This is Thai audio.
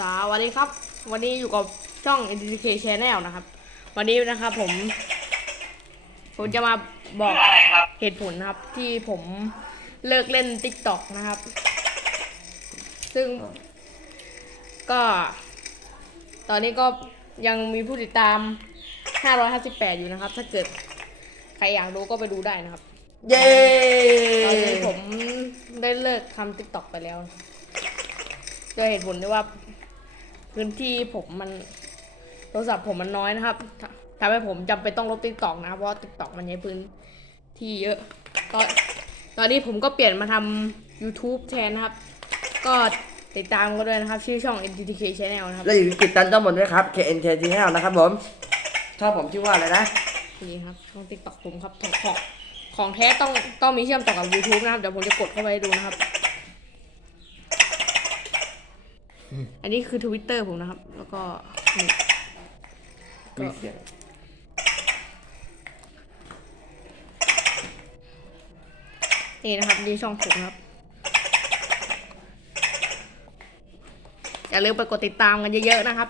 สวัสดีครับ วันนี้อยู่กับช่อง NDK Channel นะครับ วันนี้นะครับผม ผมจะมาบอกเหตุผลนะครับ ที่ผมเลิกเล่น TikTok นะครับ ซึ่ง ก็ ตอนนี้ก็ยังมีผู้ติดตาม 558 อยู่นะครับ ถ้าเกิดใครอยากดูก็ไปดูได้นะครับ เย้ตอนนี้ผมได้เลิกทำ TikTok ไปแล้วนะครับด้วยเหตุผลที่ว่า พื้นที่ผมมันโทรศัพท์ผมมันน้อยนะครับททำให้ผมจำเป็นต้องลบ TikTok นะครับเพราะ TikTok มันใช้พื้นที่เยอะตอนตอนนี้ผมก็เปลี่ยนมาทำ YouTube แทนนะครับ ก็ติดตามก็ด้วยนะครับ ชื่อช่อง NTTK Channel นะครับแล้วอยู่ติดตามทั้งหมดด้วยครับ KNK Channel นะครับผมชอบผมชื่อว่าอะไรนะนี่ครับช่อง TikTok ผมครับของของของแท้ต้องต้องมีเชื่อมต่อกับ YouTube นะครับเดี๋ยวผมจะกดเข้าไปให้ดูนะครับ อันนี้คือ Twitter ผมนะครับ แล้วก็นี่มีเสียงนี่นะครับนี่ช่องผมครับ อย่าลืมไปกดติดตามกันเยอะๆนะครับ